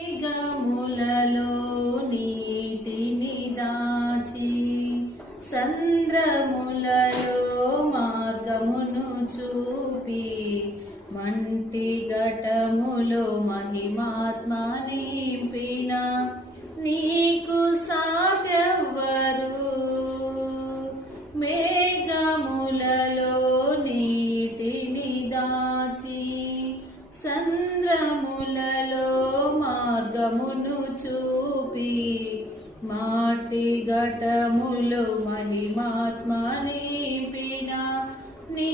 మేఘములలో నీటిని దాచి సంద్రములలో మార్గమును చూపి మంటి ఘటములో మహిమాత్మ నింపిన నీకు సాటెవ్వరు. మేఘములలో నీటిని దాచి సంద్రములలో మార్గమును చూపి మాటి ఘటములో మహిమాత్మ నింపిన నీ